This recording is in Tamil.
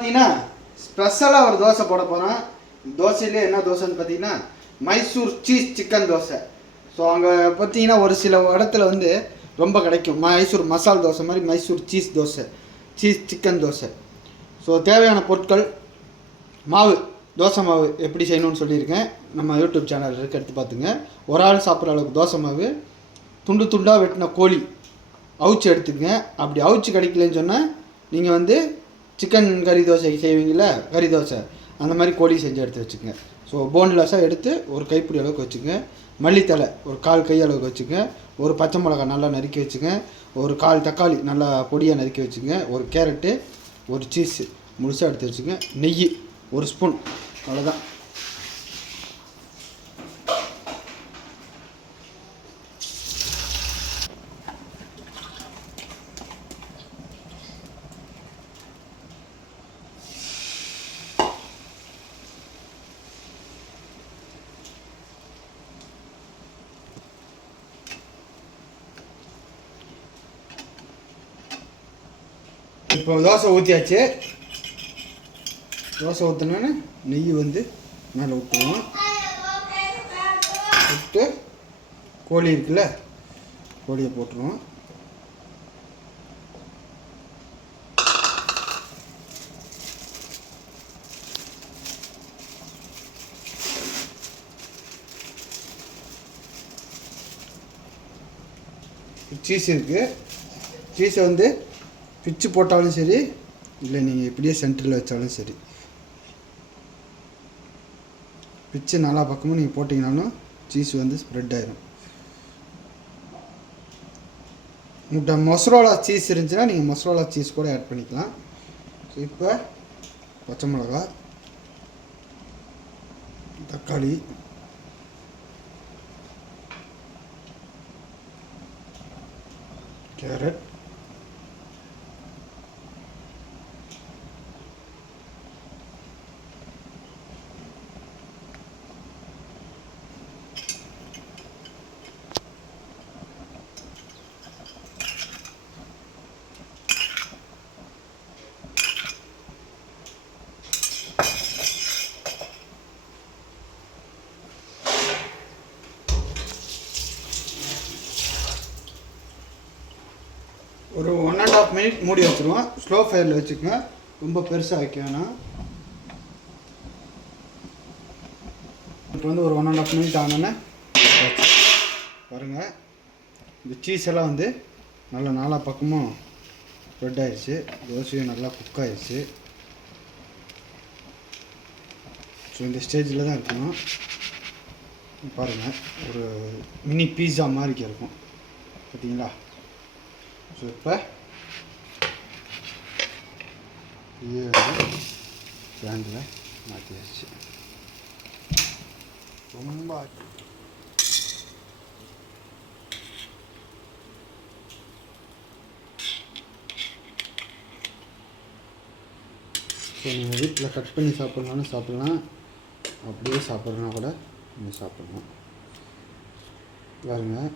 பார்த்தீங்கன்னா ஸ்பெஷலாக ஒரு தோசை போட போகிறோம். தோசையிலே என்ன தோசைன்னு பார்த்தீங்கன்னா Mysore cheese chicken dosa. So அங்கே பார்த்தீங்கன்னா ஒரு சில இடத்துல வந்து ரொம்ப கிடைக்கும் மைசூர் மசால் தோசை மாதிரி Mysore cheese dosa, cheese chicken dosa. So தேவையான பொருட்கள் மாவு, தோசை மாவு எப்படி செய்யணும்னு சொல்லியிருக்கேன். நம்ம யூடியூப் சேனல் இருக்க எடுத்து பார்த்துங்க. ஒரு ஆள் சாப்பிட்ற அளவுக்கு தோசை மாவு, துண்டு துண்டாக வெட்டின கோழி அவிச்சு எடுத்துக்கங்க. அப்படி அவிச்சு கிடைக்கலன்னு சொன்னால் நீங்கள் வந்து சிக்கன் கறி தோசை செய்வீங்கள, கறி தோசை அந்த மாதிரி கோழி செஞ்சு எடுத்து வச்சுக்கோங்க. ஸோ போன்லெஸ்ஸாக எடுத்து ஒரு கைப்பிடி அளவுக்கு வச்சுக்கோங்க. மல்லித்தலை ஒரு 1/4 கை அளவுக்கு வச்சுக்கோங்க. ஒரு பச்சை மிளகாய் நல்லா நறுக்கி வச்சுங்க. ஒரு 1/4 தக்காளி நல்லா பொடியாக நறுக்கி வச்சுங்க. ஒரு கேரட்டு, ஒரு சீஸு முழுசாக எடுத்து வச்சுங்க. நெய் 1 ஸ்பூன், அவ்வளோதான். இப்போ தோசை ஊற்றியாச்சு. தோசை ஊற்றினோன்னு நெய் வந்து மேலே ஊற்றுவோம். விட்டு கோழி இருக்குல்ல, கோழியை போட்டுருவோம். சீஸ் இருக்குது. சீஸை வந்து பிச்சு போட்டாலும் சரி, இல்லை நீங்கள் இப்படியே சென்டரில் வச்சாலும் சரி. பிச்சு நாலா பக்கமும் நீங்கள் போட்டிங்கனாலும் சீஸ் வந்து ஸ்ப்ரெட் ஆயிரும். உங்கள்கிட்ட மொசரோலா சீஸ் இருந்துச்சுன்னா நீங்கள் மொசரோலா சீஸ் கூட ஆட் பண்ணிக்கலாம். ஸோ இப்போ பச்சை மிளகா, தக்காளி, கேரட், ஒரு 1.5 மினிட் மூடி வச்சுருவோம். ஸ்லோ ஃபயரில் வச்சுக்கோங்க, ரொம்ப பெருசாக வைக்க வேணாம். இப்போ வந்து ஒரு 1.5 மினிட் ஆனோன்னே பாருங்கள், இந்த சீஸ் எல்லாம் வந்து நல்லா நாலா பக்கமும் ஸ்ப்ரெட் ஆயிடுச்சு. தோசையும் நல்லா குக் ஆயிடுச்சு. ஸோ இந்த ஸ்டேஜில் தான் இருக்கணும். பாருங்கள், ஒரு மினி பீஸா மாதிரி இருக்கும் பார்த்தீங்களா. ஸோ இப்போ ஸ்டாண்டில் மாற்றியாச்சு. ரொம்ப ஸோ நீங்கள் வீட்டில் கட் பண்ணி சாப்பிட்லான்னு சாப்பிட்லாம், அப்படியே சாப்பிட்றதுனா கூட நீங்கள் சாப்பிட்லாம். பாருங்கள்,